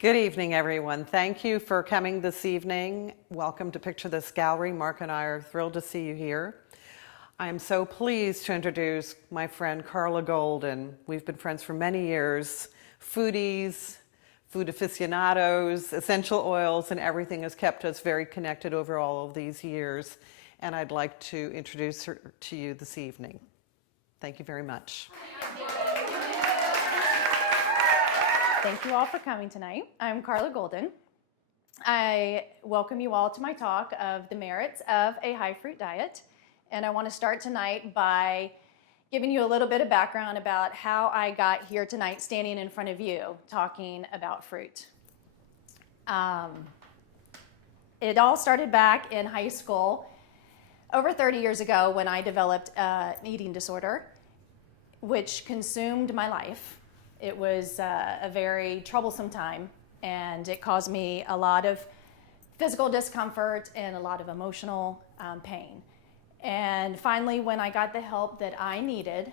Good evening, everyone. Thank you for coming this evening. Welcome to Picture This Gallery. Mark and I are thrilled to see you here. I am so pleased to introduce my friend Carla Golden. We've been friends for many years. Foodies, food aficionados, essential oils, and everything has kept us very connected over all of these years. And I'd like to introduce her to you this evening. Thank you very much. Thank you all for coming tonight. I'm Carla Golden. I welcome you all to my talk of the merits of a high fruit diet. And I want to start tonight by giving you a little bit of background about how I got here tonight standing in front of you talking about fruit. It all started back in high school over 30 years ago when I developed an eating disorder, which consumed my life. It was a very troublesome time, and it caused me a lot of physical discomfort and a lot of emotional pain. And finally, when I got the help that I needed,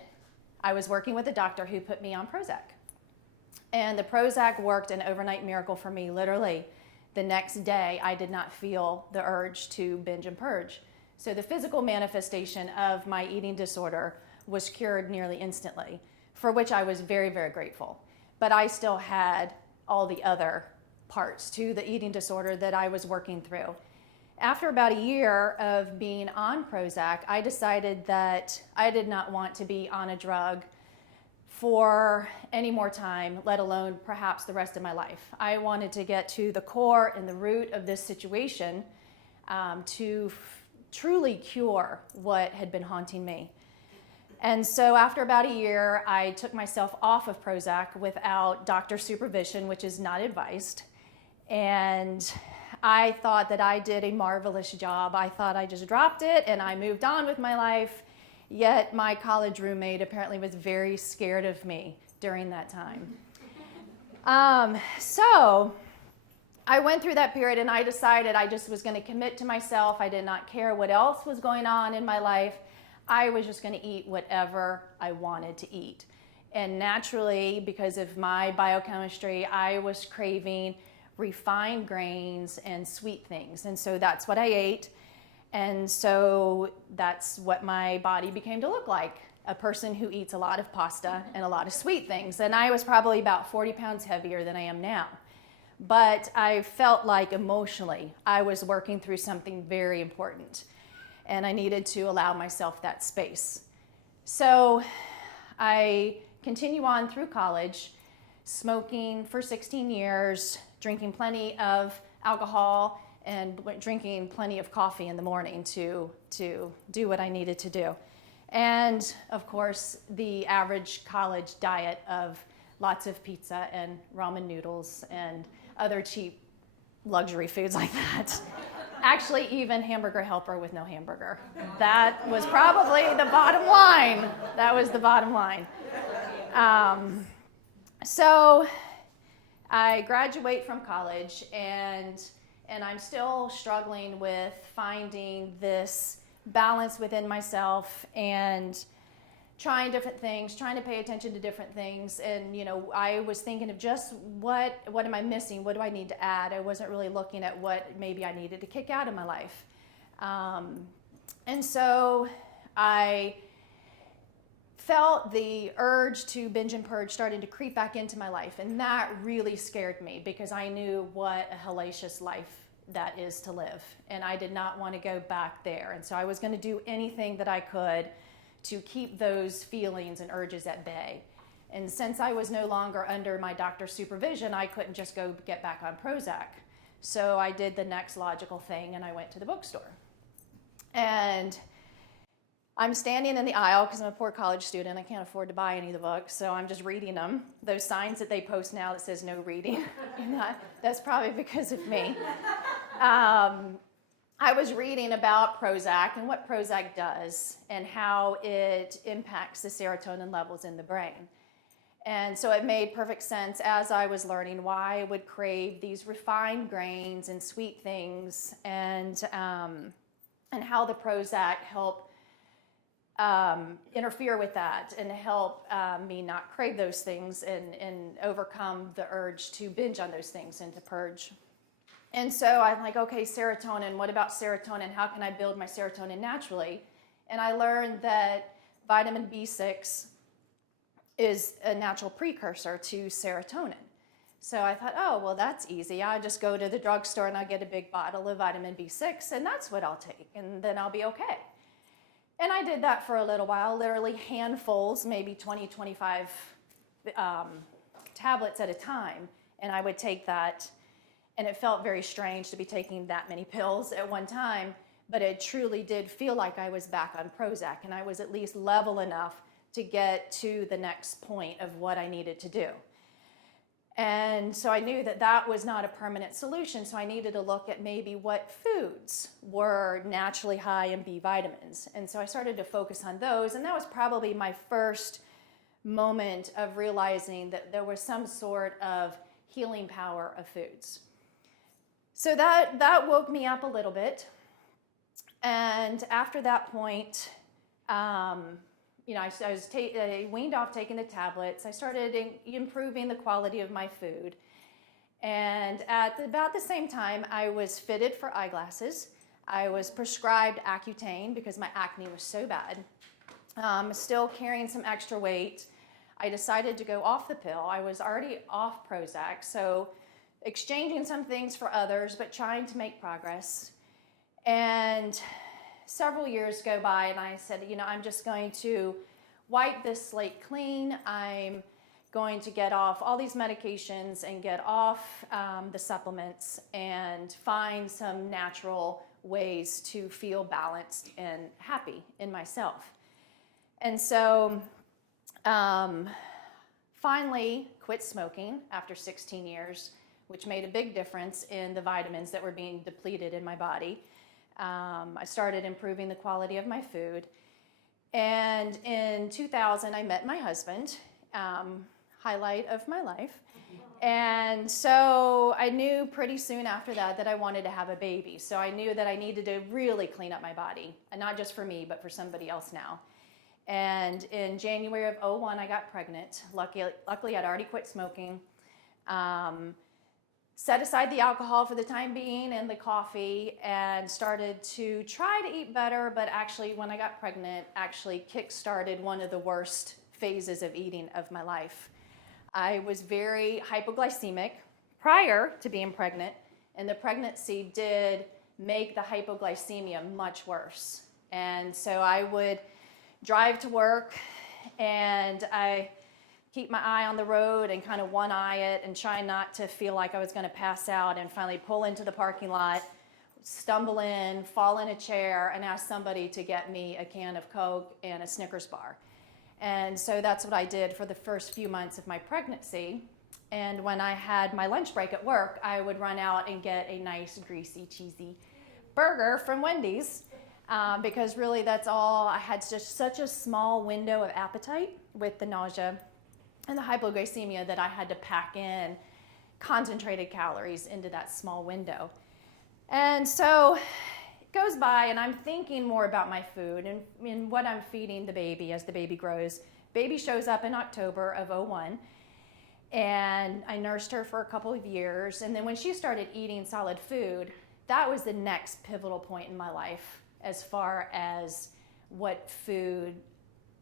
I was working with a doctor who put me on Prozac. And the Prozac worked an overnight miracle for me. Literally, the next day, I did not feel the urge to binge and purge. So the physical manifestation of my eating disorder was cured nearly instantly, for which I was very, very grateful. But I still had all the other parts to the eating disorder that I was working through. After about a year of being on Prozac, I decided that I did not want to be on a drug for any more time, let alone perhaps the rest of my life. I wanted to get to the core and the root of this situation to truly cure what had been haunting me. And so after about a year, I took myself off of Prozac without doctor supervision, which is not advised. And I thought that I did a marvelous job. I thought I just dropped it and I moved on with my life. Yet my college roommate apparently was very scared of me during that time. So I went through that period and I decided I just was going to commit to myself. I did not care what else was going on in my life. I was just going to eat whatever I wanted to eat. And naturally, because of my biochemistry, I was craving refined grains and sweet things. And so that's what I ate. And so that's what my body became to look like, a person who eats a lot of pasta and a lot of sweet things. And I was probably about 40 pounds heavier than I am now. But I felt like emotionally I was working through something very important, and I needed to allow myself that space. So I continue on through college, smoking for 16 years, drinking plenty of alcohol, and drinking plenty of coffee in the morning to do what I needed to do. And of course, the average college diet of lots of pizza and ramen noodles and other cheap luxury foods like that. Actually, even Hamburger Helper with no hamburger. That was probably the bottom line. That was the bottom line. So I graduate from college, and I'm still struggling with finding this balance within myself and trying different things, trying to pay attention to different things. And, I was thinking of just what am I missing? What do I need to add? I wasn't really looking at what maybe I needed to kick out of my life. And so I felt the urge to binge and purge starting to creep back into my life. And that really scared me because I knew what a hellacious life that is to live. And I did not want to go back there. And so I was going to do anything that I could to keep those feelings and urges at bay. And since I was no longer under my doctor's supervision, I couldn't just go get back on Prozac. So I did the next logical thing and I went to the bookstore. And I'm standing in the aisle because I'm a poor college student. I can't afford to buy any of the books, so I'm just reading them. Those signs that they post now that says no reading, that's probably because of me. I was reading about Prozac and what Prozac does and how it impacts the serotonin levels in the brain. And so it made perfect sense as I was learning why I would crave these refined grains and sweet things, and how the Prozac helped interfere with that and help me not crave those things and overcome the urge to binge on those things and to purge. And so I'm like, okay, serotonin, what about serotonin? How can I build my serotonin naturally? And I learned that vitamin B6 is a natural precursor to serotonin. So I thought, oh, well, that's easy. I just go to the drugstore and I get a big bottle of vitamin B6, and that's what I'll take, and then I'll be okay. And I did that for a little while, literally handfuls, maybe 20, 25 tablets at a time. And I would take that, and it felt very strange to be taking that many pills at one time, but it truly did feel like I was back on Prozac, and I was at least level enough to get to the next point of what I needed to do. And so I knew that that was not a permanent solution, so I needed to look at maybe what foods were naturally high in B vitamins. And so I started to focus on those, and that was probably my first moment of realizing that there was some sort of healing power of foods. So that woke me up a little bit. And after that point, I weaned off taking the tablets. I started improving the quality of my food. And at about the same time, I was fitted for eyeglasses. I was prescribed Accutane because my acne was so bad. Still carrying some extra weight. I decided to go off the pill. I was already off Prozac, so exchanging some things for others, but trying to make progress. And several years go by, and I said, I'm just going to wipe this slate clean. I'm going to get off all these medications and get off the supplements and find some natural ways to feel balanced and happy in myself. And so finally quit smoking after 16 years, which made a big difference in the vitamins that were being depleted in my body. I started improving the quality of my food. And in 2000, I met my husband, highlight of my life. And so I knew pretty soon after that I wanted to have a baby. So I knew that I needed to really clean up my body, and not just for me, but for somebody else now. And in January of 2001, I got pregnant. Luckily, I'd already quit smoking. Set aside the alcohol for the time being and the coffee, and started to try to eat better, but actually when I got pregnant, actually kick-started one of the worst phases of eating of my life. I was very hypoglycemic prior to being pregnant, and the pregnancy did make the hypoglycemia much worse. And so I would drive to work, and I keep my eye on the road and kind of one eye it and try not to feel like I was going to pass out, and finally pull into the parking lot, stumble in, fall in a chair, and ask somebody to get me a can of Coke and a Snickers bar. And so that's what I did for the first few months of my pregnancy. And when I had my lunch break at work, I would run out and get a nice, greasy, cheesy burger from Wendy's, because really that's all. I had just such a small window of appetite with the nausea and the hypoglycemia that I had to pack in concentrated calories into that small window. And so it goes by, and I'm thinking more about my food and what I'm feeding the baby as the baby grows. Baby shows up in October of 2001, and I nursed her for a couple of years. And then when she started eating solid food, that was the next pivotal point in my life as far as what food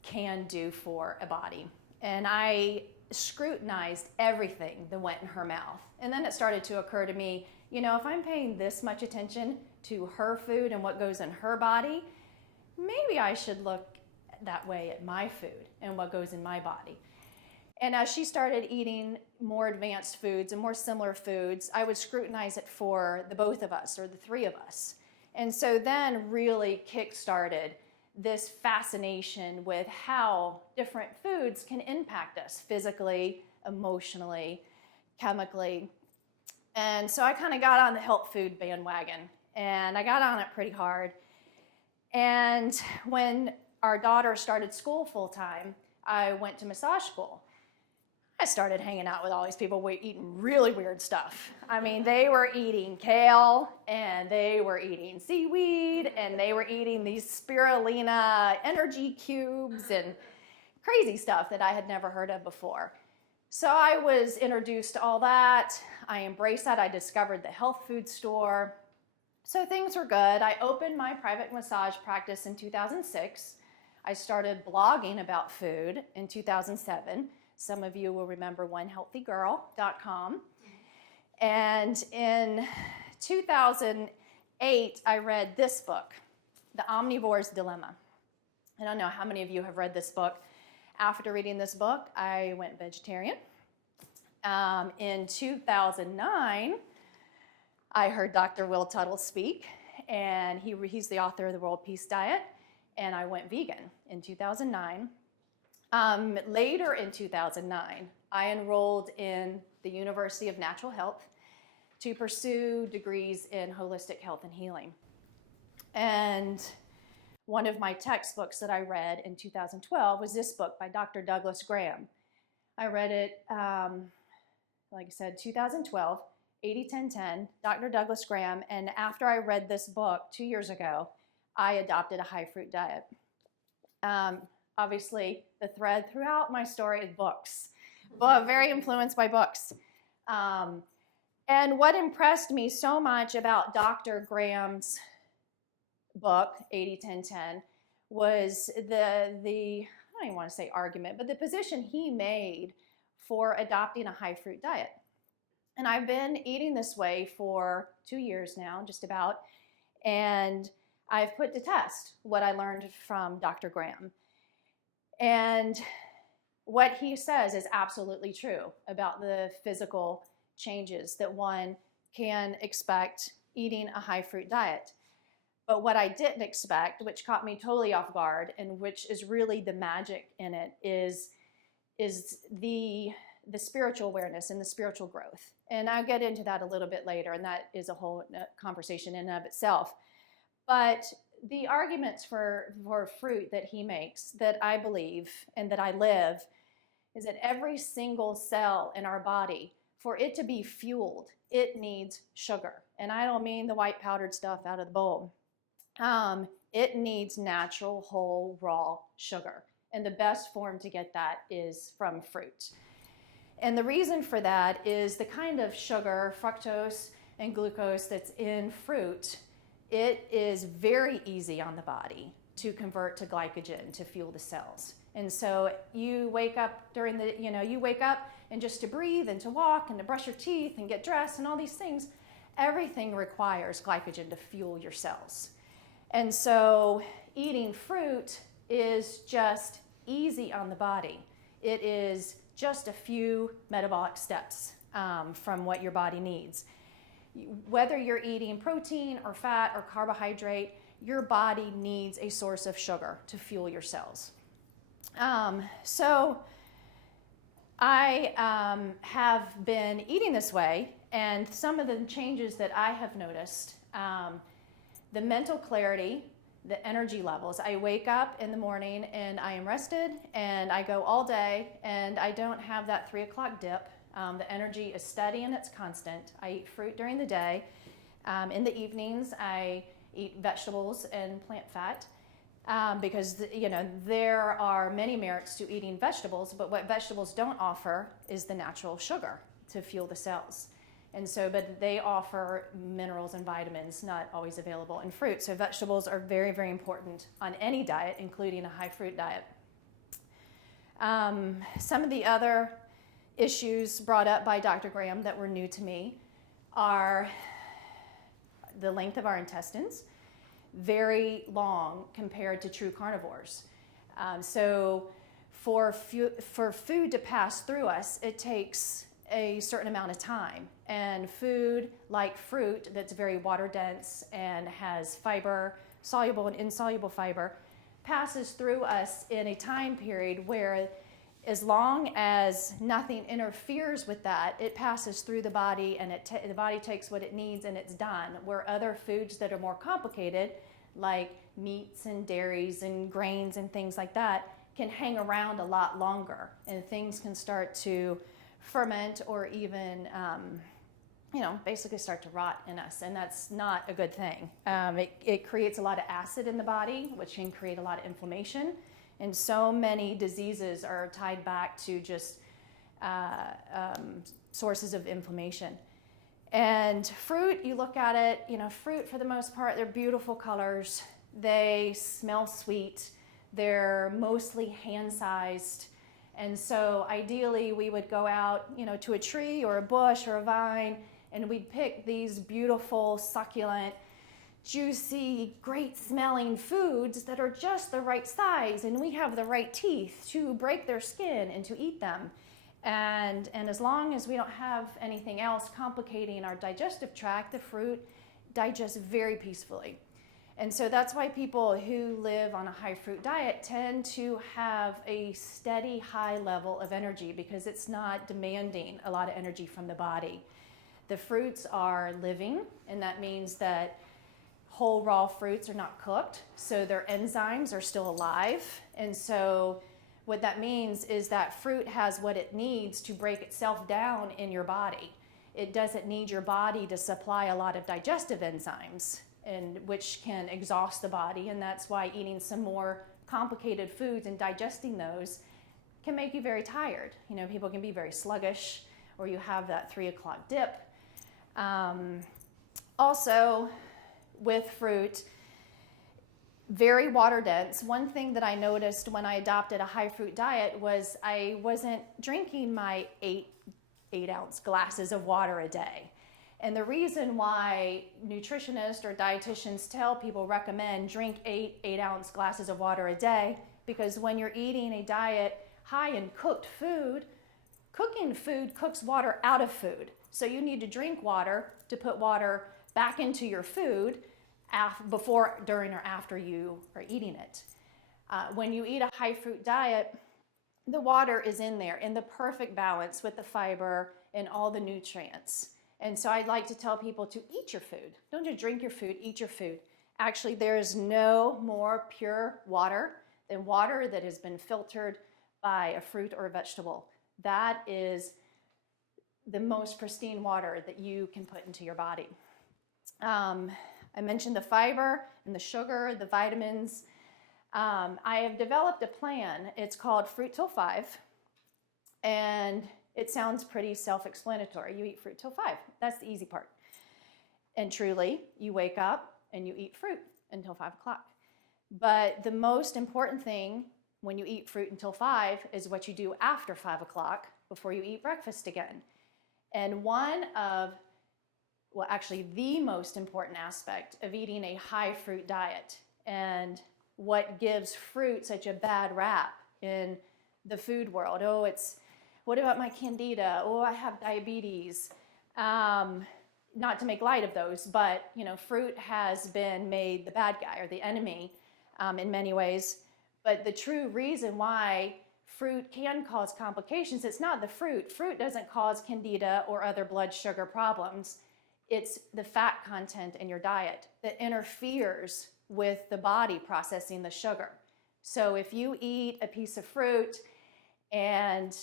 can do for a body. And I scrutinized everything that went in her mouth. And then it started to occur to me, if I'm paying this much attention to her food and what goes in her body, maybe I should look that way at my food and what goes in my body. And as she started eating more advanced foods and more similar foods, I would scrutinize it for the both of us or the three of us. And so then really kick-started this fascination with how different foods can impact us physically, emotionally, chemically. And so I kind of got on the health food bandwagon, and I got on it pretty hard. And when our daughter started school full-time, I went to massage school. I started hanging out with all these people eating really weird stuff. I mean, they were eating kale, and they were eating seaweed, and they were eating these spirulina energy cubes and crazy stuff that I had never heard of before. So I was introduced to all that. I embraced that. I discovered the health food store. So things were good. I opened my private massage practice in 2006. I started blogging about food in 2007. Some of you will remember onehealthygirl.com. And in 2008, I read this book, The Omnivore's Dilemma. I don't know how many of you have read this book. After reading this book, I went vegetarian. In 2009, I heard Dr. Will Tuttle speak, and he's the author of the World Peace Diet, and I went vegan in 2009. Later in 2009, I enrolled in the University of Natural Health to pursue degrees in holistic health and healing. And one of my textbooks that I read in 2012 was this book by Dr. Douglas Graham. I read it, like I said, 2012, 80-10-10, Dr. Douglas Graham. And after I read this book 2 years ago, I adopted a high-fruit diet. Obviously, the thread throughout my story is books, but very influenced by books. And what impressed me so much about Dr. Graham's book, 80-10-10, was the I don't even want to say argument, but the position he made for adopting a high-fruit diet. And I've been eating this way for 2 years now, just about, and I've put to test what I learned from Dr. Graham. And what he says is absolutely true about the physical changes that one can expect eating a high-fruit diet. But what I didn't expect, which caught me totally off guard, and which is really the magic in it, is the spiritual awareness and the spiritual growth. And I'll get into that a little bit later, and that is a whole conversation in and of itself. But the arguments for fruit that he makes, that I believe and that I live, is that every single cell in our body, for it to be fueled, it needs sugar. And I don't mean the white powdered stuff out of the bowl. It needs natural, whole, raw sugar. And the best form to get that is from fruit. And the reason for that is the kind of sugar, fructose and glucose, that's in fruit. It is very easy on the body to convert to glycogen to fuel the cells. And so you wake up you wake up and just to breathe and to walk and to brush your teeth and get dressed and all these things, everything requires glycogen to fuel your cells. And so eating fruit is just easy on the body. It is just a few metabolic steps from what your body needs. Whether you're eating protein or fat or carbohydrate, your body needs a source of sugar to fuel your cells. So I have been eating this way, and some of the changes that I have noticed, the mental clarity, the energy levels. I wake up in the morning and I am rested, and I go all day, and I don't have that 3 o'clock dip. The energy is steady and it's constant. I eat fruit during the day. In the evenings, I eat vegetables and plant fat because there are many merits to eating vegetables, but what vegetables don't offer is the natural sugar to fuel the cells. And so, but they offer minerals and vitamins not always available in fruit. So vegetables are very, very important on any diet, including a high fruit diet. Some of the other issues brought up by Dr. Graham that were new to me are the length of our intestines, very long compared to true carnivores. So for food to pass through us, it takes a certain amount of time. And food like fruit that's very water dense and has fiber, soluble and insoluble fiber, passes through us in a time period where, as long as nothing interferes with that, it passes through the body, and the body takes what it needs and it's done. Where other foods that are more complicated, like meats and dairies and grains and things like that, can hang around a lot longer, and things can start to ferment or even basically start to rot in us, and that's not a good thing. It creates a lot of acid in the body, which can create a lot of inflammation, and so many diseases are tied back to just sources of inflammation. And fruit, you look at it, fruit for the most part, they're beautiful colors, they smell sweet, they're mostly hand-sized. And so ideally we would go out, to a tree or a bush or a vine, and we'd pick these beautiful, succulent, juicy, great smelling foods that are just the right size, and we have the right teeth to break their skin and to eat them. And as long as we don't have anything else complicating our digestive tract, the fruit digests very peacefully. And so that's why people who live on a high fruit diet tend to have a steady high level of energy, because it's not demanding a lot of energy from the body. The fruits are living, and that means that whole raw fruits are not cooked, so their enzymes are still alive. And so what that means is that fruit has what it needs to break itself down in your body. It doesn't need your body to supply a lot of digestive enzymes, and which can exhaust the body, and that's why eating some more complicated foods and digesting those can make you very tired. People can be very sluggish, or you have that 3 o'clock dip. Also, with fruit, very water dense. One thing that I noticed when I adopted a high fruit diet was I wasn't drinking my 8-ounce glasses of water a day. And the reason why nutritionists or dietitians tell people recommend drink 8-ounce glasses of water a day, because when you're eating a diet high in cooked food, cooking food cooks water out of food. So you need to drink water to put water back into your food before, during, or after you are eating it. When you eat a high fruit diet, the water is in there in the perfect balance with the fiber and all the nutrients. And so I'd like to tell people to eat your food. Don't just drink your food, eat your food. Actually, there's no more pure water than water that has been filtered by a fruit or a vegetable. That is the most pristine water that you can put into your body. I mentioned the fiber and the sugar, the vitamins. I have developed a plan. It's called Fruit Til Five, and it sounds pretty self-explanatory. You eat Fruit Til Five. That's the easy part. And truly, you wake up and you eat fruit until 5 o'clock. But the most important thing when you eat fruit until 5 is what you do after 5 o'clock before you eat breakfast again. And the most important aspect of eating a high fruit diet, and what gives fruit such a bad rap in the food world. What about my candida? I have diabetes. Not to make light of those, but fruit has been made the bad guy or the enemy in many ways. But the true reason why fruit can cause complications, it's not the fruit. Fruit doesn't cause candida or other blood sugar problems. It's the fat content in your diet that interferes with the body processing the sugar. So if you eat a piece of fruit and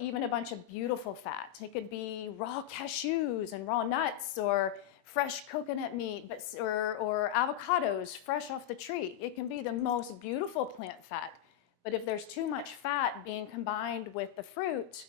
even a bunch of beautiful fat, it could be raw cashews and raw nuts, or fresh coconut meat, or avocados fresh off the tree. It can be the most beautiful plant fat. But if there's too much fat being combined with the fruit,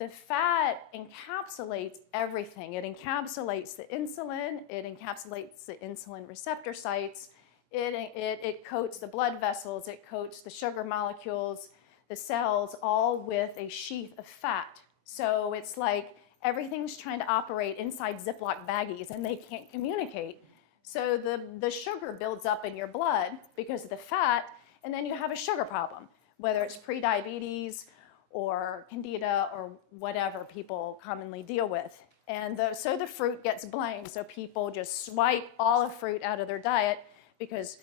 the fat encapsulates everything. It encapsulates the insulin, it encapsulates the insulin receptor sites, it coats the blood vessels, it coats the sugar molecules, the cells, all with a sheath of fat. So it's like everything's trying to operate inside Ziploc baggies and they can't communicate. So the sugar builds up in your blood because of the fat, and then you have a sugar problem, whether it's prediabetes or candida or whatever people commonly deal with. And so the fruit gets blamed. So people just swipe all the fruit out of their diet because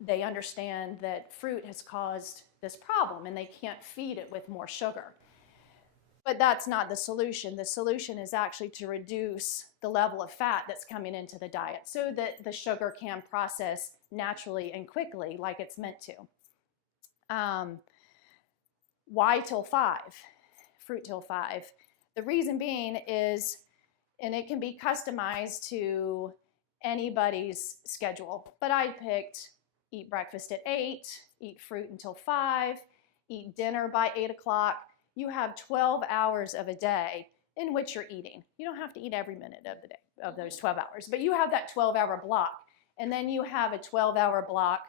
they understand that fruit has caused this problem and they can't feed it with more sugar. But that's not the solution. The solution is actually to reduce the level of fat that's coming into the diet so that the sugar can process naturally and quickly like it's meant to. Why till 5? Fruit Til Five. The reason being is, and it can be customized to anybody's schedule, but I picked eat breakfast at 8, eat fruit until 5, eat dinner by 8 o'clock. You have 12 hours of a day in which you're eating. You don't have to eat every minute of the day, of those 12 hours, but you have that 12-hour block. And then you have a 12-hour block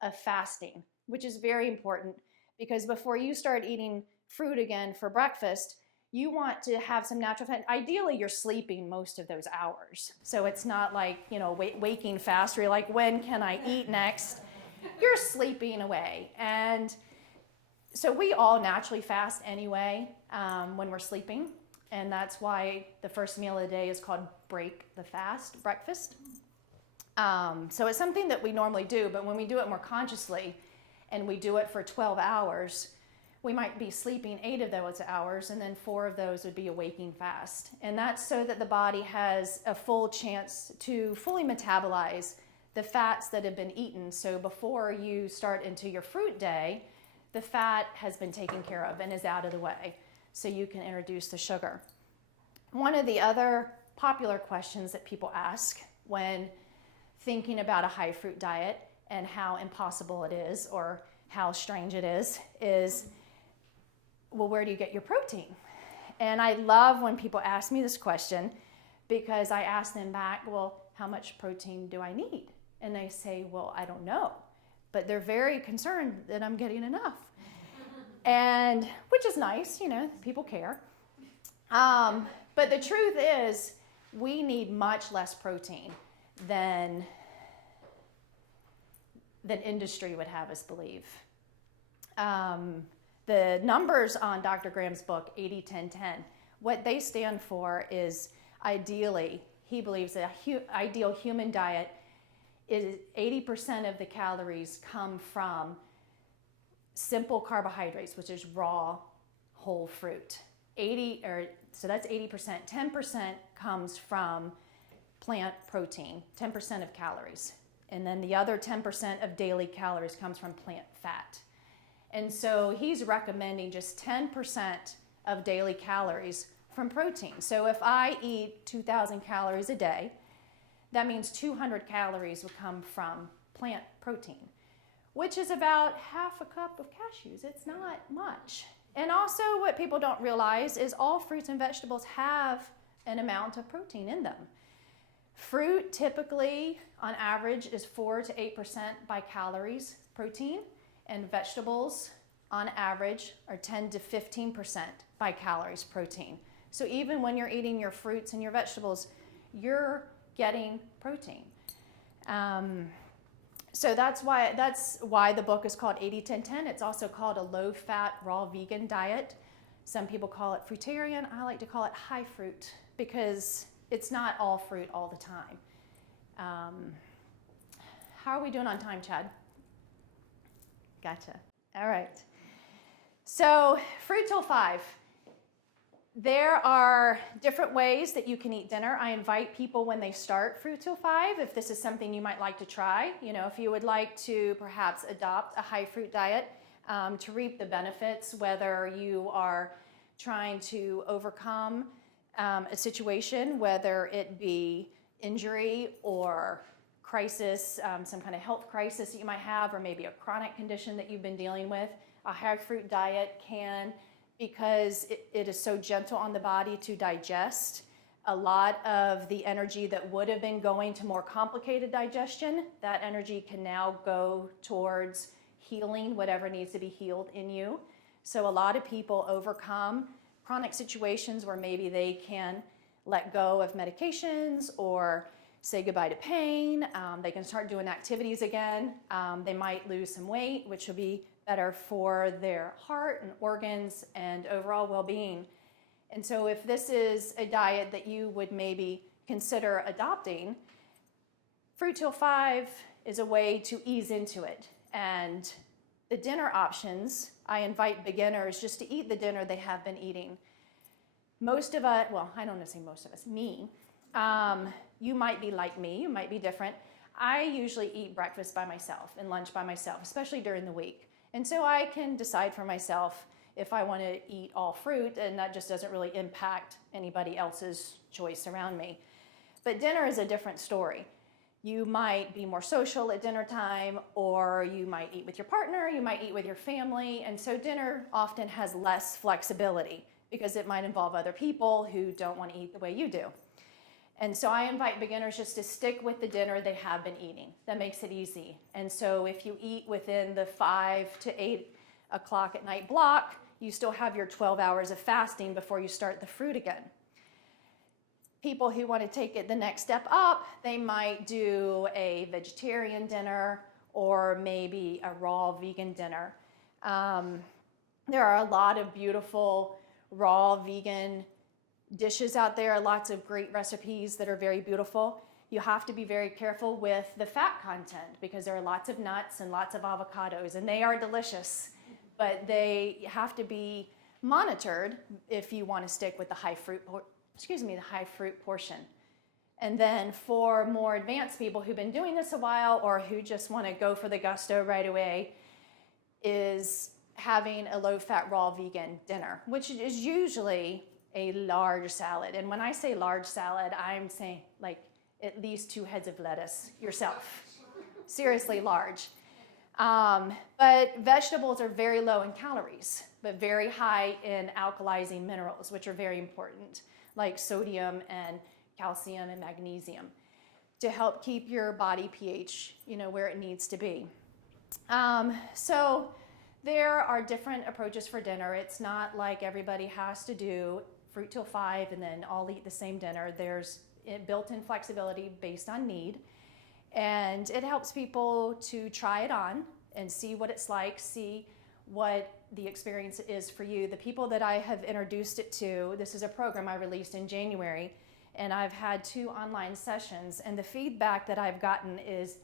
of fasting, which is very important because before you start eating fruit again for breakfast, you want to have some natural fat. Ideally, you're sleeping most of those hours. So it's not like, waking fast where you're like, when can I eat next? You're sleeping away. And so we all naturally fast anyway when we're sleeping. And that's why the first meal of the day is called break the fast, breakfast. So it's something that we normally do, but when we do it more consciously and we do it for 12 hours, we might be sleeping 8 of those hours, and then 4 of those would be a waking fast. And that's so that the body has a full chance to fully metabolize the fats that have been eaten. So before you start into your fruit day, the fat has been taken care of and is out of the way, so you can introduce the sugar. One of the other popular questions that people ask when thinking about a high fruit diet and how impossible it is or how strange it is, well, where do you get your protein? And I love when people ask me this question because I ask them back, well, how much protein do I need? And they say, well, I don't know. But they're very concerned that I'm getting enough. And which is nice, people care. But the truth is, we need much less protein than industry would have us believe. The numbers on Dr. Graham's book, 80-10-10, what they stand for is ideally, he believes that ideal human diet is 80% of the calories come from simple carbohydrates, which is raw whole fruit. So that's 80%. 10% comes from plant protein, 10% of calories. And then the other 10% of daily calories comes from plant fat. And so he's recommending just 10% of daily calories from protein. So if I eat 2,000 calories a day, that means 200 calories would come from plant protein, which is about half a cup of cashews. It's not much. And also what people don't realize is all fruits and vegetables have an amount of protein in them. Fruit typically, on average, is 4 to 8% by calories protein, and vegetables, on average, are 10 to 15% by calories protein. So even when you're eating your fruits and your vegetables, you're getting protein. So that's why the book is called 80-10-10. It's also called a low-fat, raw vegan diet. Some people call it fruitarian. I like to call it high fruit because it's not all fruit all the time. How are we doing on time, Chad? Gotcha. All right. So Fruit Til Five. There are different ways that you can eat dinner. I invite people when they start Fruit Til Five, if this is something you might like to try, if you would like to perhaps adopt a high fruit diet to reap the benefits, whether you are trying to overcome a situation, whether it be injury or crisis, some kind of health crisis that you might have, or maybe a chronic condition that you've been dealing with. A high fruit diet can, because it is so gentle on the body to digest, a lot of the energy that would have been going to more complicated digestion, that energy can now go towards healing whatever needs to be healed in you. So a lot of people overcome chronic situations where maybe they can let go of medications or say goodbye to pain. They can start doing activities again. They might lose some weight, which will be better for their heart and organs and overall well-being. And so if this is a diet that you would maybe consider adopting, Fruit Til Five is a way to ease into it. And the dinner options, I invite beginners just to eat the dinner they have been eating. Most of us, well, I don't want to say most of us, me, you might be like me, you might be different. I usually eat breakfast by myself and lunch by myself, especially during the week. And so I can decide for myself if I want to eat all fruit, and that just doesn't really impact anybody else's choice around me. But dinner is a different story. You might be more social at dinner time, or you might eat with your partner, you might eat with your family, and so dinner often has less flexibility because it might involve other people who don't want to eat the way you do. And so I invite beginners just to stick with the dinner they have been eating. That makes it easy. And so if you eat within the 5 to 8 o'clock at night block, you still have your 12 hours of fasting before you start the fruit again. People who want to take it the next step up, they might do a vegetarian dinner or maybe a raw vegan dinner. There are a lot of beautiful raw vegan dishes out there, lots of great recipes that are very beautiful. You have to be very careful with the fat content because there are lots of nuts and lots of avocados, and they are delicious, but they have to be monitored if you want to stick with the high fruit portion. And then for more advanced people who've been doing this a while or who just want to go for the gusto right away, is having a low-fat raw vegan dinner, which is usually a large salad. And when I say large salad, I'm saying like at least 2 heads of lettuce yourself. Seriously large. But vegetables are very low in calories, but very high in alkalizing minerals, which are very important, like sodium and calcium and magnesium, to help keep your body pH, where it needs to be. So there are different approaches for dinner. It's not like everybody has to do Fruit Til Five and then all eat the same dinner. There's built-in flexibility based on need, and it helps people to try it on and see what it's like, see what the experience is for you. The people that I have introduced it to, this is a program I released in January, and I've had 2 online sessions, and the feedback that I've gotten is,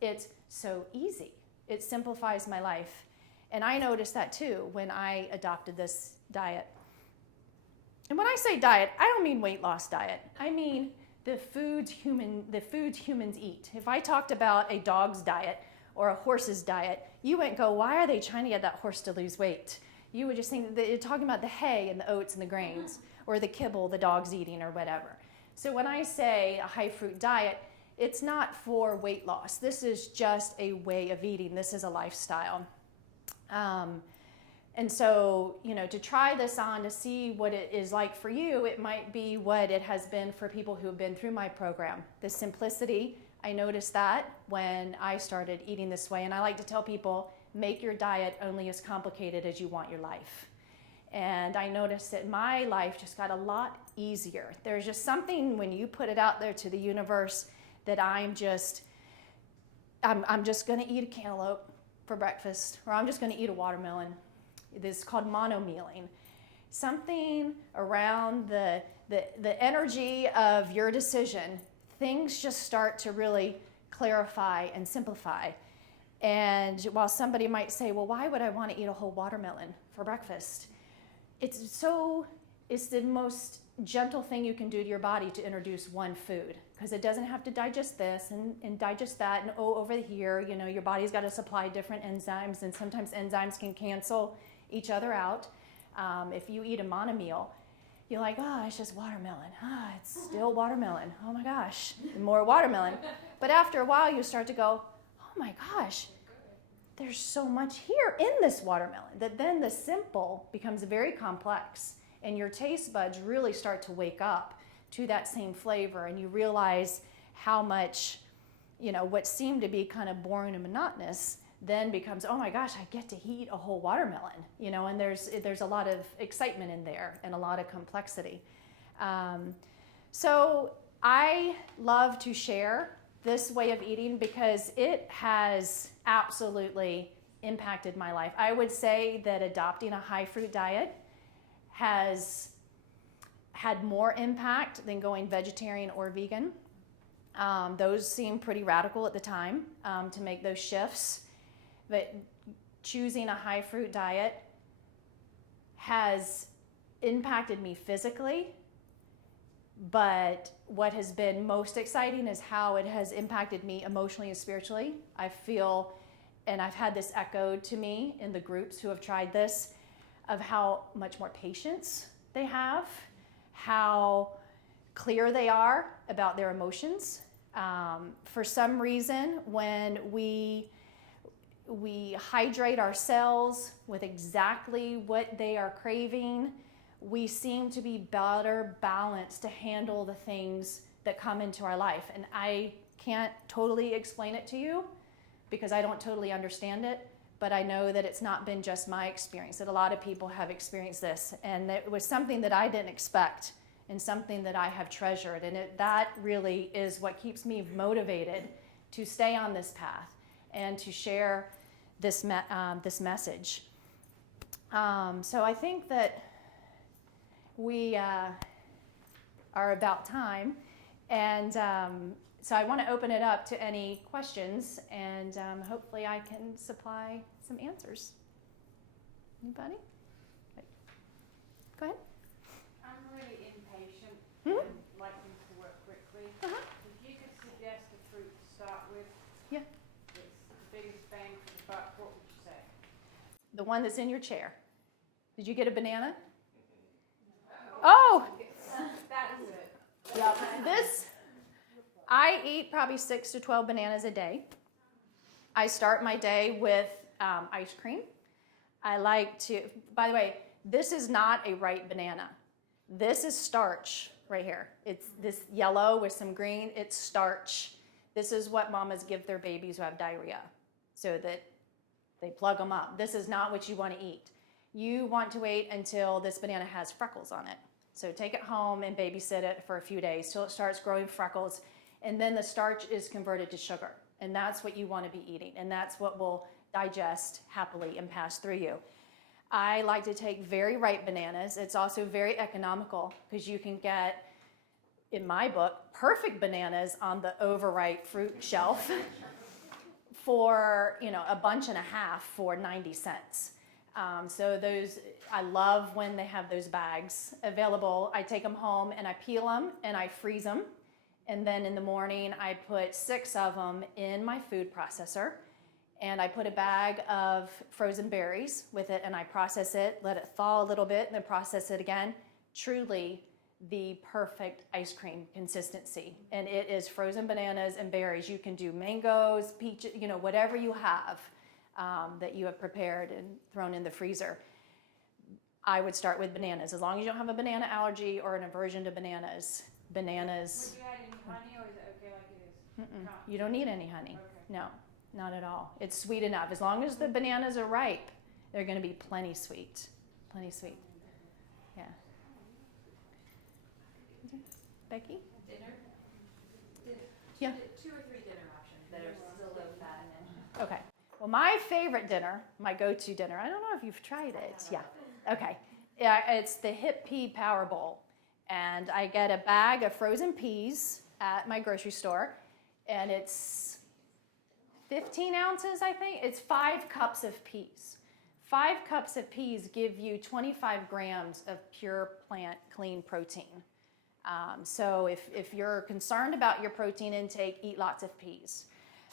it's so easy. It simplifies my life. And I noticed that too when I adopted this diet. And when I say diet, I don't mean weight loss diet. I mean the foods humans eat. If I talked about a dog's diet or a horse's diet, you wouldn't go, why are they trying to get that horse to lose weight? You would just think that you're talking about the hay and the oats and the grains, or the kibble the dog's eating or whatever. So when I say a high fruit diet, it's not for weight loss. This is just a way of eating. This is a lifestyle. And so, to try this on to see what it is like for you, it might be what it has been for people who have been through my program. The simplicity, I noticed that when I started eating this way. And I like to tell people, make your diet only as complicated as you want your life. And I noticed that my life just got a lot easier. There's just something when you put it out there to the universe that I'm just going to eat a cantaloupe for breakfast, or I'm just going to eat a watermelon. This is called mono-mealing. Something around the energy of your decision, things just start to really clarify and simplify. And while somebody might say, well, why would I want to eat a whole watermelon for breakfast? It's the most gentle thing you can do to your body to introduce one food, because it doesn't have to digest this and digest that, and over here, your body's got to supply different enzymes, and sometimes enzymes can cancel each other out. If you eat a mono-meal, you're like, it's just watermelon. It's still watermelon. Oh my gosh, more watermelon. But after a while, you start to go, oh my gosh, there's so much here in this watermelon, that then the simple becomes very complex, and your taste buds really start to wake up to that same flavor, and you realize how much, what seemed to be kind of boring and monotonous then becomes, oh my gosh, I get to eat a whole watermelon, and there's a lot of excitement in there and a lot of complexity. So I love to share this way of eating because it has absolutely impacted my life. I would say that adopting a high fruit diet has had more impact than going vegetarian or vegan. Those seemed pretty radical at the time to make those shifts. But choosing a high fruit diet has impacted me physically. But what has been most exciting is how it has impacted me emotionally and spiritually. I feel And I've had this echoed to me in the groups who have tried this, of how much more patience they have, how clear they are about their emotions. For some reason, when we hydrate our cells with exactly what they are craving, we seem to be better balanced to handle the things that come into our life. And I can't totally explain it to you because I don't totally understand it, but I know that it's not been just my experience, that a lot of people have experienced this. And it was something that I didn't expect and something that I have treasured. And that really is what keeps me motivated to stay on this path and to share this message. So I think that we are about time. And so I want to open it up to any questions, and hopefully I can supply some answers. Anybody? Go ahead. I'm really impatient Mhm. and like things to work quickly. Uh-huh. If you could suggest a fruit to start with, Yeah. that's the biggest bang for the buck, what would you say? The one that's in your chair. Did you get a banana? Oh! That is it. Yep. I eat probably 6 to 12 bananas a day. I start my day with ice cream. I like to, by the way, this is not a ripe banana. This is starch right here. It's this yellow with some green, it's starch. This is what mamas give their babies who have diarrhea so that they plug them up. This is not what you want to eat. You want to wait until this banana has freckles on it. So take it home and babysit it for a few days till it starts growing freckles. And then the starch is converted to sugar. And that's what you want to be eating. And that's what will digest happily and pass through you. I like to take very ripe bananas. It's also very economical because you can get, in my book, perfect bananas on the overripe fruit shelf for, a bunch and a half for 90 cents. So those, I love when they have those bags available. I take them home and I peel them and I freeze them. And then in the morning, I put 6 of them in my food processor. And I put a bag of frozen berries with it and I process it, let it thaw a little bit, and then process it again. Truly the perfect ice cream consistency. And it is frozen bananas and berries. You can do mangoes, peaches, whatever you have that you have prepared and thrown in the freezer. I would start with bananas. As long as you don't have a banana allergy or an aversion to bananas. Would you add any honey or is it okay like it is? No. You don't need any honey. Okay. No, not at all. It's sweet enough. As long as the bananas are ripe, they're going to be plenty sweet. Plenty sweet. Yeah. Becky? Dinner? Yeah. 2 or 3 dinner options that are still low fat and Okay. Well, my favorite dinner, my go-to dinner, I don't know if you've tried it. Yeah. Okay. Yeah, it's the Hip Pea Power Bowl. And I get a bag of frozen peas at my grocery store. And it's 15 ounces, I think. It's 5 cups of peas. 5 cups of peas give you 25 grams of pure plant clean protein. So if you're concerned about your protein intake, eat lots of peas.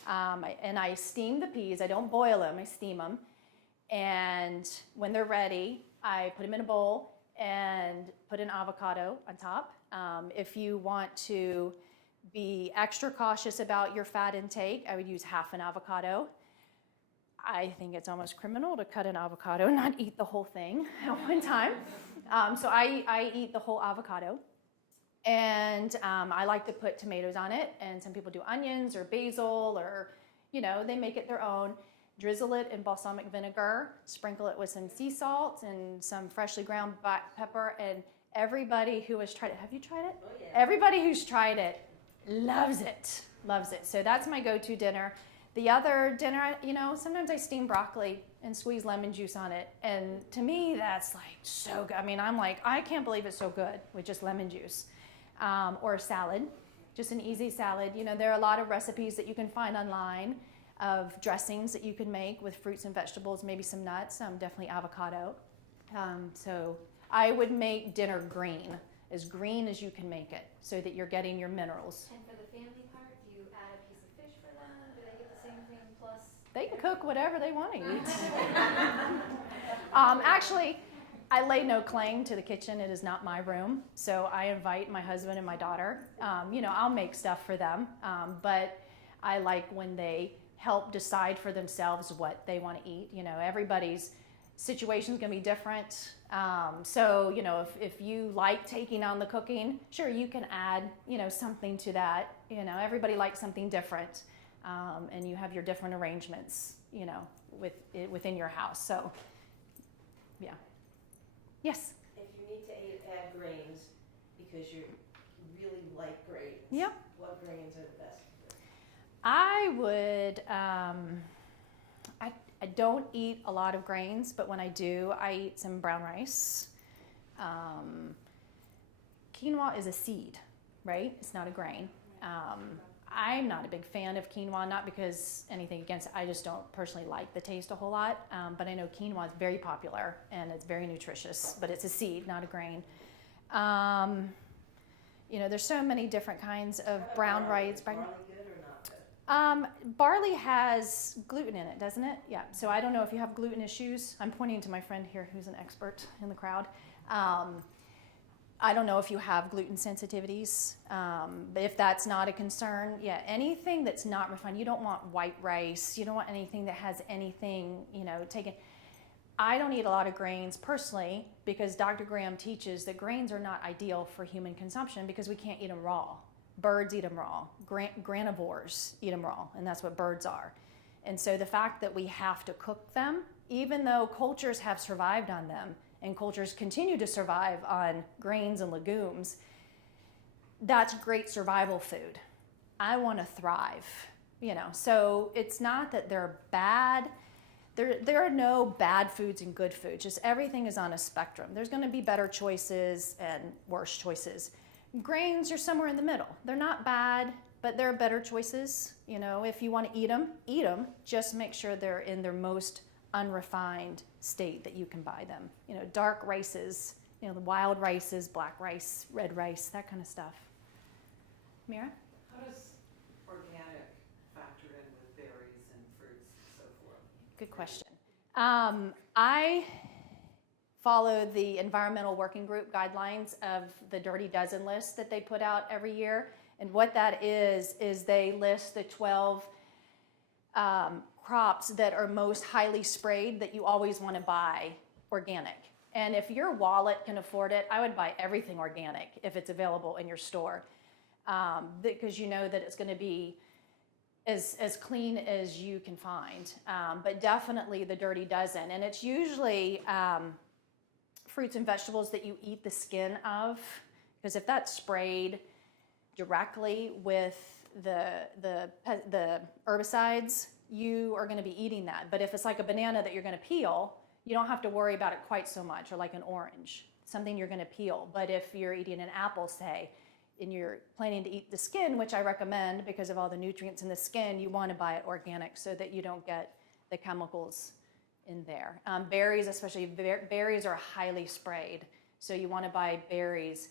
And I steam the peas. I don't boil them, I steam them. And when they're ready, I put them in a bowl and put an avocado on top. If you want to be extra cautious about your fat intake, I would use half an avocado. I think it's almost criminal to cut an avocado and not eat the whole thing at one time. So I eat the whole avocado. And I like to put tomatoes on it, and some people do onions or basil or, they make it their own. Drizzle it in balsamic vinegar, sprinkle it with some sea salt and some freshly ground black pepper, and everybody who has tried it, have you tried it? Oh, yeah. Everybody who's tried it loves it, loves it. So that's my go-to dinner. The other dinner, sometimes I steam broccoli and squeeze lemon juice on it, and to me, that's like so good. I mean, I'm like, I can't believe it's so good with just lemon juice. Or a salad, just an easy salad. There are a lot of recipes that you can find online of dressings that you can make with fruits and vegetables, maybe some nuts, definitely avocado. So I would make dinner green as you can make it, so that you're getting your minerals. for the family part, do you add a piece of fish for them? Do they get the same thing plus? They can cook whatever they want to eat. Actually, I lay no claim to the kitchen. It is not my room. So I invite my husband and my daughter. I'll make stuff for them. But I like when they help decide for themselves what they want to eat. Everybody's situation is going to be different. So, if you like taking on the cooking, sure, you can add, something to that. Everybody likes something different. And you have your different arrangements, within your house. So, yeah. Yes? If you need to add grains because you really like grains, Yep. what grains are the best for you? I would, I don't eat a lot of grains, but when I do, I eat some brown rice. Quinoa is a seed, right? It's not a grain. I'm not a big fan of quinoa, not because anything against it. I just don't personally like the taste a whole lot. But I know quinoa is very popular and it's very nutritious, but it's a seed, not a grain. There's so many different kinds of brown rice. Is barley good or not good? Barley has gluten in it, doesn't it? Yeah. So I don't know if you have gluten issues. I'm pointing to my friend here who's an expert in the crowd. I don't know if you have gluten sensitivities, but if that's not a concern, yeah, anything that's not refined, you don't want white rice, you don't want anything that has anything, taken. I don't eat a lot of grains personally because Dr. Graham teaches that grains are not ideal for human consumption because we can't eat them raw. Birds eat them raw. Granivores eat them raw, and that's what birds are. And so the fact that we have to cook them, even though cultures have survived on them, and cultures continue to survive on grains and legumes, that's great survival food. I want to thrive, So it's not that they're bad. There are no bad foods and good foods. Just everything is on a spectrum. There's going to be better choices and worse choices. Grains are somewhere in the middle. They're not bad, but there are better choices. If you want to eat them. Just make sure they're in their most unrefined state that you can buy them. Dark rices, the wild rices, black rice, red rice, that kind of stuff. Mira? How does organic factor in with berries and fruits and so forth? Good question. I follow the Environmental Working Group guidelines of the Dirty Dozen list that they put out every year. And what that is they list the 12 crops that are most highly sprayed that you always want to buy organic. And if your wallet can afford it, I would buy everything organic if it's available in your store, because you know that it's going to be as clean as you can find. But definitely the Dirty Dozen. And it's usually fruits and vegetables that you eat the skin of, because if that's sprayed directly with the herbicides, you are going to be eating that. But if it's like a banana that you're going to peel, you don't have to worry about it quite so much, or like an orange, something you're going to peel. But if you're eating an apple, say, and you're planning to eat the skin, which I recommend because of all the nutrients in the skin, you want to buy it organic so that you don't get the chemicals in there. Berries, especially berries, are highly sprayed. So you want to buy berries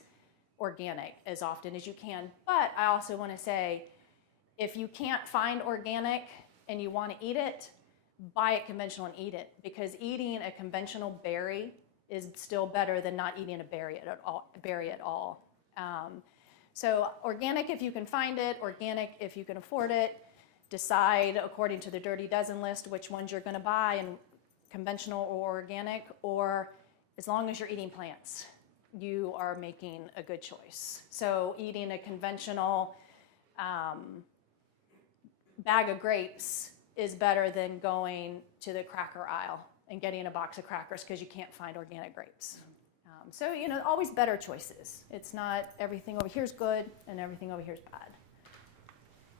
organic as often as you can. But I also want to say, if you can't find organic and you want to eat it, buy it conventional and eat it, because eating a conventional berry is still better than not eating a berry at all. So organic if you can find it, organic if you can afford it. Decide according to the Dirty Dozen list which ones you're going to buy, and conventional or organic, or as long as you're eating plants, you are making a good choice. So eating a conventional bag of grapes is better than going to the cracker aisle and getting a box of crackers because you can't find organic grapes. So, always better choices. It's not everything over here is good and everything over here is bad.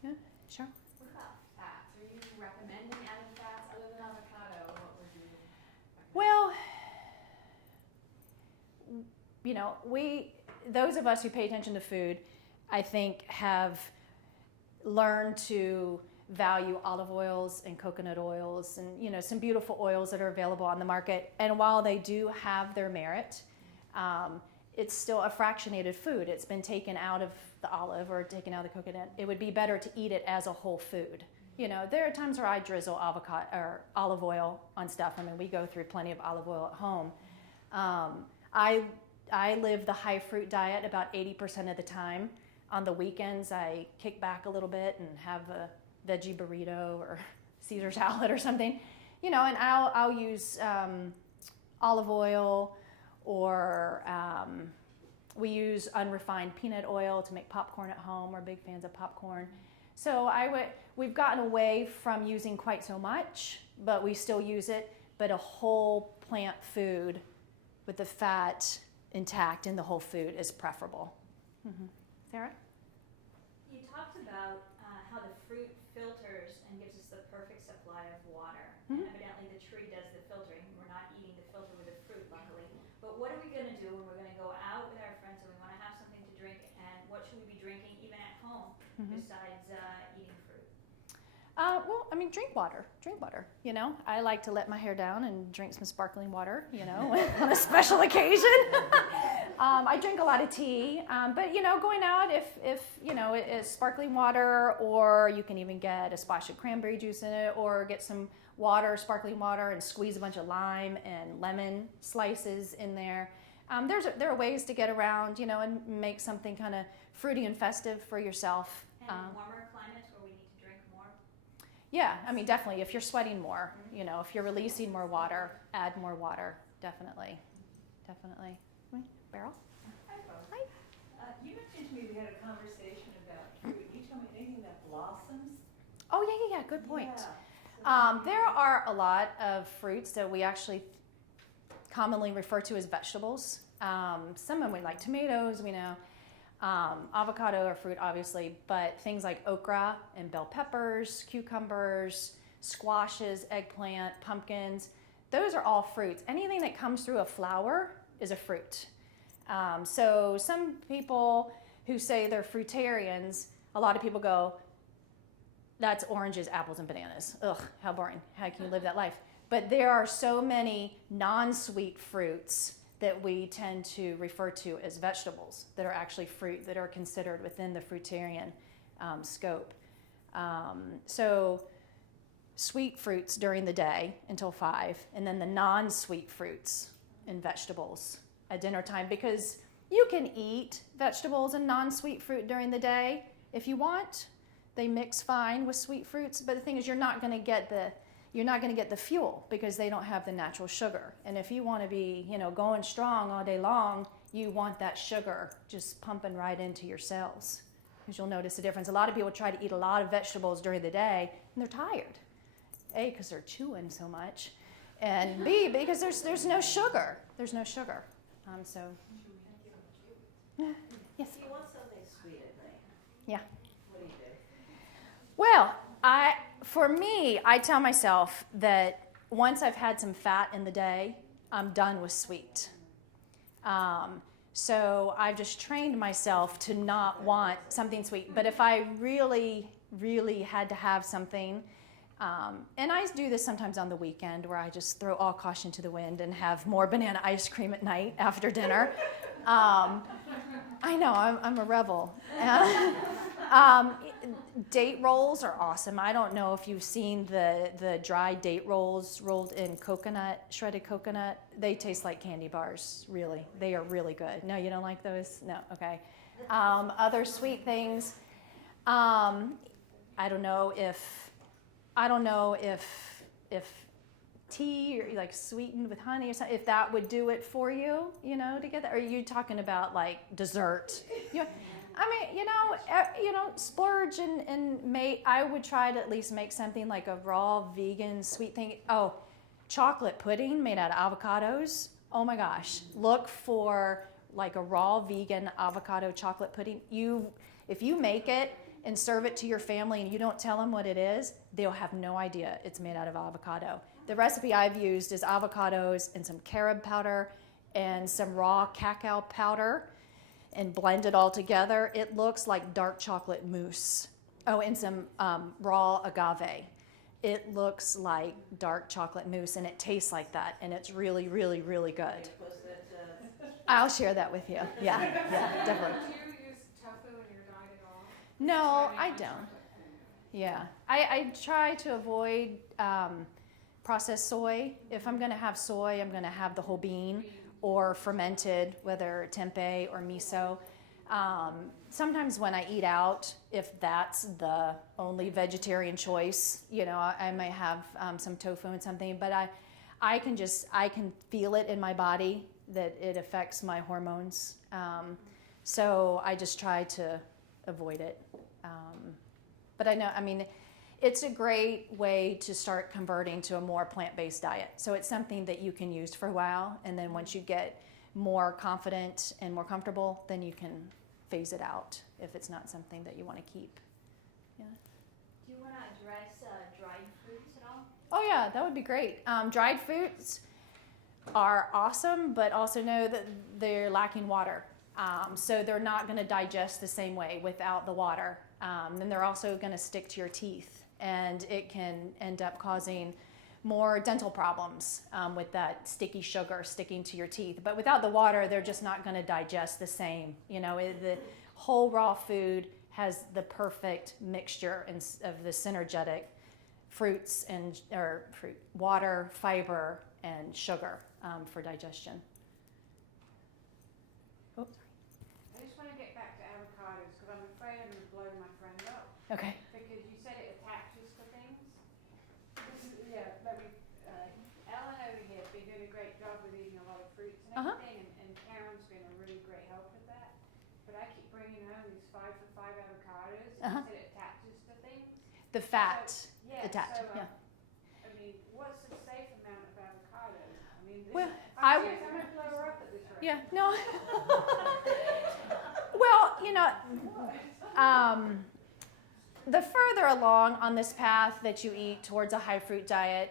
Yeah, sure. What about fats? Are you recommending adding fats other than avocado? What would you recommend? Well, those of us who pay attention to food, I think, have learned to value olive oils and coconut oils and, some beautiful oils that are available on the market. And while they do have their merit, it's still a fractionated food. It's been taken out of the olive or taken out of the coconut. It would be better to eat it as a whole food. You know, there are times where I drizzle avocado or olive oil on stuff. I mean, we go through plenty of olive oil at home. I live the high fruit diet about 80% of the time. On the weekends, I kick back a little bit and have a veggie burrito or Caesar salad or something. You know, and I'll use olive oil, or we use unrefined peanut oil to make popcorn at home. We're big fans of popcorn. So we've gotten away from using quite so much, but we still use it. But a whole plant food with the fat intact in the whole food is preferable. Mm-hmm. Sarah? You talked about how the fruit filters and gives us the perfect supply of water. Mhm. And evidently the tree does the filtering. We're not eating the filter with the fruit, luckily. But what are we going to do when we're going to go out with our friends and we want to have something to drink? And what should we be drinking even at home besides eating fruit? Well, I mean, drink water. Drink water. You know, I like to let my hair down and drink some sparkling water, you know, on a special occasion. I drink a lot of tea, but, you know, going out, if you know, it's sparkling water, or you can even get a splash of cranberry juice in it, or get some water, sparkling water, and squeeze a bunch of lime and lemon slices in there. There are ways to get around, you know, and make something kind of fruity and festive for yourself. And in warmer climates where we need to drink more? Yeah, I mean, definitely. If you're sweating more, you know, if you're releasing more water, add more water. Definitely. Definitely. Beryl? Hi, Rose. Hi. You mentioned to me we had a conversation about fruit. You told me anything that blossoms? Oh, yeah. Good point. Yeah. There are a lot of fruits that we actually commonly refer to as vegetables. Some of them we like tomatoes, we know. Avocado are fruit, obviously, but things like okra and bell peppers, cucumbers, squashes, eggplant, pumpkins, those are all fruits. Anything that comes through a flower is a fruit. So some people who say they're fruitarians, a lot of people go, that's oranges, apples, and bananas. Ugh, how boring. How can you live that life? But there are so many non-sweet fruits that we tend to refer to as vegetables that are actually fruit, that are considered within the fruitarian scope. So sweet fruits during the day until 5, and then the non-sweet fruits and vegetables at dinner time, because you can eat vegetables and non-sweet fruit during the day if you want. They mix fine with sweet fruits, but the thing is, you're not going to get the fuel because they don't have the natural sugar. And if you want to be, you know, going strong all day long, you want that sugar just pumping right into your cells, because you'll notice the difference. A lot of people try to eat a lot of vegetables during the day and they're tired. A, because they're chewing so much, and B, because there's no sugar. There's no sugar. So yes. If you want something sweet at night, Yeah. what do you do? Well, for me, I tell myself that once I've had some fat in the day, I'm done with sweet. So I've just trained myself to not want something sweet. But if I really, really had to have something, and I do this sometimes on the weekend where I just throw all caution to the wind and have more banana ice cream at night after dinner. I know, I'm a rebel. Date rolls are awesome. I don't know if you've seen the dry date rolls rolled in coconut, shredded coconut. They taste like candy bars, really. They are really good. No, you don't like those? No, okay. Other sweet things. I don't know if tea, or like sweetened with honey or something, if that would do it for you, you know, to get that. Or are you talking about like dessert? I mean, splurge and make. I would try to at least make something like a raw vegan sweet thing. Oh, chocolate pudding made out of avocados. Oh my gosh, look for like a raw vegan avocado chocolate pudding. If you make it and serve it to your family and you don't tell them what it is, they'll have no idea it's made out of avocado. The recipe I've used is avocados and some carob powder and some raw cacao powder, and blend it all together. It looks like dark chocolate mousse. Oh, and some raw agave. It looks like dark chocolate mousse, and it tastes like that, and it's really, really, really good. Was that, I'll share that with you. Yeah, definitely. Do you use tofu in your diet at all? No, I don't. Yeah, I try to avoid processed soy. If I'm going to have soy, I'm going to have the whole bean or fermented, whether tempeh or miso. Sometimes when I eat out, if that's the only vegetarian choice, I may have some tofu and something, but I can feel it in my body that it affects my hormones. So I just try to avoid it. But it's a great way to start converting to a more plant-based diet. So it's something that you can use for a while, and then once you get more confident and more comfortable, then you can phase it out if it's not something that you want to keep. Yeah. Do you want to address dried fruits at all? Oh yeah, that would be great. Dried fruits are awesome, but also know that they're lacking water. So they're not going to digest the same way without the water. Then they're also going to stick to your teeth, and it can end up causing more dental problems with that sticky sugar sticking to your teeth. But without the water, they're just not going to digest the same. The whole raw food has the perfect mixture of the synergetic fruits water, fiber, and sugar for digestion. Oops. I just want to get back to avocados because I'm afraid I'm going to blow my friend up. Okay. Because you said it attaches to things. Ellen over here has been doing a great job with eating a lot of fruits and Uh-huh. everything, and Karen's been a really great help with that. But I keep bringing home these 5 for 5 avocados, and Uh-huh. you said it attaches to things. The fat Yeah, attached. so, Yeah. What's the safe amount of avocados? Well, I'm serious, I'm going to blow her up at this rate. Yeah. No. Well, the further along on this path that you eat towards a high fruit diet,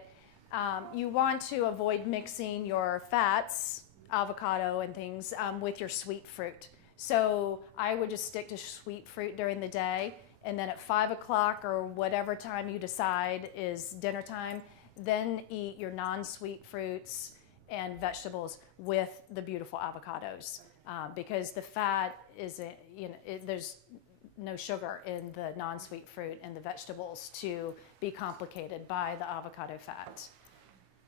you want to avoid mixing your fats, avocado and things, with your sweet fruit. So I would just stick to sweet fruit during the day, and then at 5 o'clock or whatever time you decide is dinner time, then eat your non-sweet fruits and vegetables with the beautiful avocados, because the fat isn't, there's no sugar in the non-sweet fruit and the vegetables to be complicated by the avocado fat.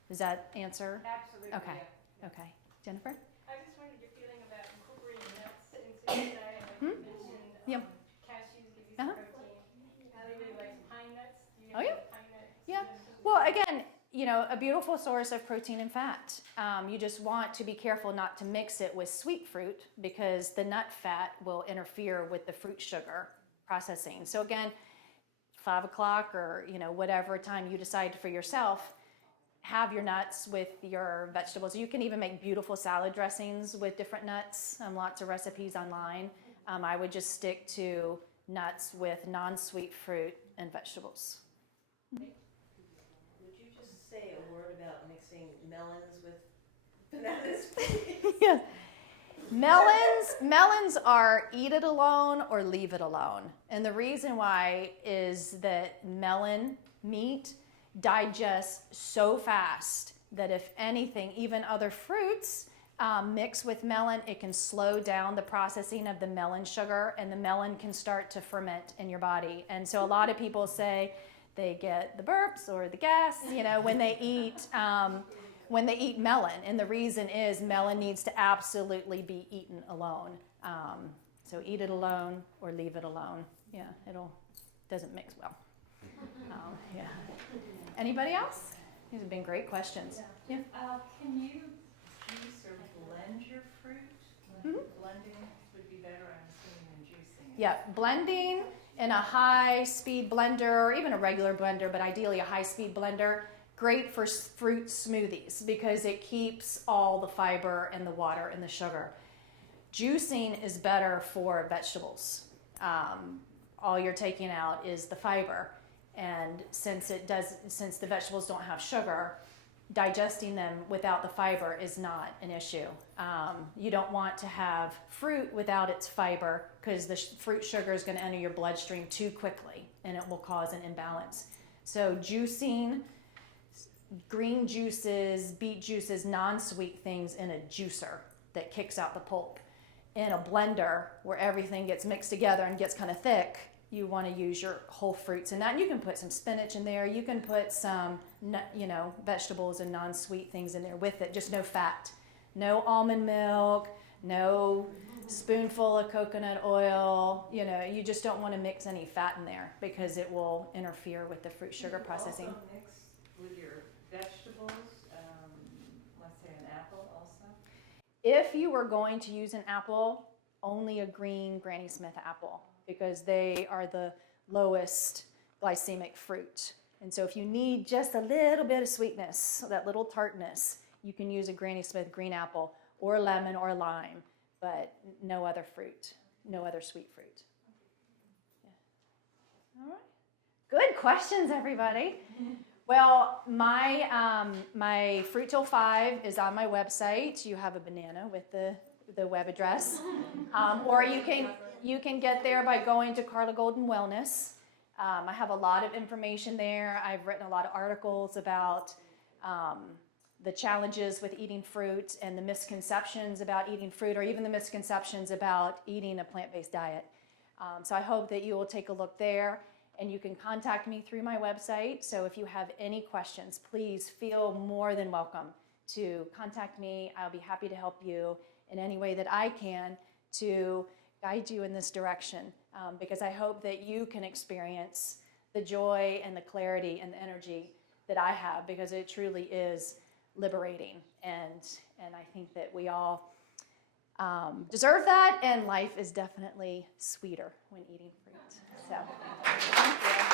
Does that answer? Absolutely. Okay. Yeah. Okay. Jennifer? I just wondered your feeling about incorporating nuts into your diet. Like you mentioned Yep. cashews give you Uh-huh. some protein. Allie really likes pine nuts. Do you Oh, yeah. have pine nuts? Yeah. Well, again, a beautiful source of protein and fat. You just want to be careful not to mix it with sweet fruit because the nut fat will interfere with the fruit sugar processing. So again, 5 o'clock or whatever time you decide for yourself, have your nuts with your vegetables. You can even make beautiful salad dressings with different nuts. Lots of recipes online. I would just stick to nuts with non-sweet fruit and vegetables. Would you just say a word about mixing melons with bananas? Yes. Melons are eat it alone or leave it alone. And the reason why is that melon meat digests so fast that if anything, even other fruits mix with melon, it can slow down the processing of the melon sugar, and the melon can start to ferment in your body. And so a lot of people say they get the burps or the gas, when they eat melon. And the reason is melon needs to absolutely be eaten alone. So eat it alone or leave it alone. Yeah, doesn't mix well. Yeah. Anybody else? These have been great questions. Yeah. Can you juice or blend your fruit? Blending would be better, I'm assuming, than juicing it. Yeah, blending in a high-speed blender or even a regular blender, but ideally a high-speed blender, great for fruit smoothies because it keeps all the fiber and the water and the sugar. Juicing is better for vegetables. All you're taking out is the fiber. And since the vegetables don't have sugar, digesting them without the fiber is not an issue. You don't want to have fruit without its fiber because the fruit sugar is going to enter your bloodstream too quickly and it will cause an imbalance. So juicing, green juices, beet juices, non-sweet things in a juicer that kicks out the pulp. In a blender where everything gets mixed together and gets kind of thick, you want to use your whole fruits in that. And you can put some spinach in there. You can put some, vegetables and non-sweet things in there with it. Just no fat. No almond milk. No spoonful of coconut oil. You just don't want to mix any fat in there because it will interfere with the fruit sugar processing. Also mix with your vegetables, let's say an apple also. If you were going to use an apple, only a green Granny Smith apple, because they are the lowest glycemic fruit. And so if you need just a little bit of sweetness, that little tartness, you can use a Granny Smith green apple or lemon or lime, but no other fruit, no other sweet fruit. Yeah. All right. Good questions, everybody. Well, my Fruit Til Five is on my website. You have a banana with the web address, or you can get there by going to Carla Golden Wellness. I have a lot of information there. I've written a lot of articles about the challenges with eating fruit and the misconceptions about eating fruit, or even the misconceptions about eating a plant-based diet. So I hope that you will take a look there, and you can contact me through my website. So if you have any questions, please feel more than welcome to contact me. I'll be happy to help you in any way that I can to guide you in this direction, because I hope that you can experience the joy and the clarity and the energy that I have, because it truly is liberating, and I think that we all deserve that, and life is definitely sweeter when eating fruit. So, thank you.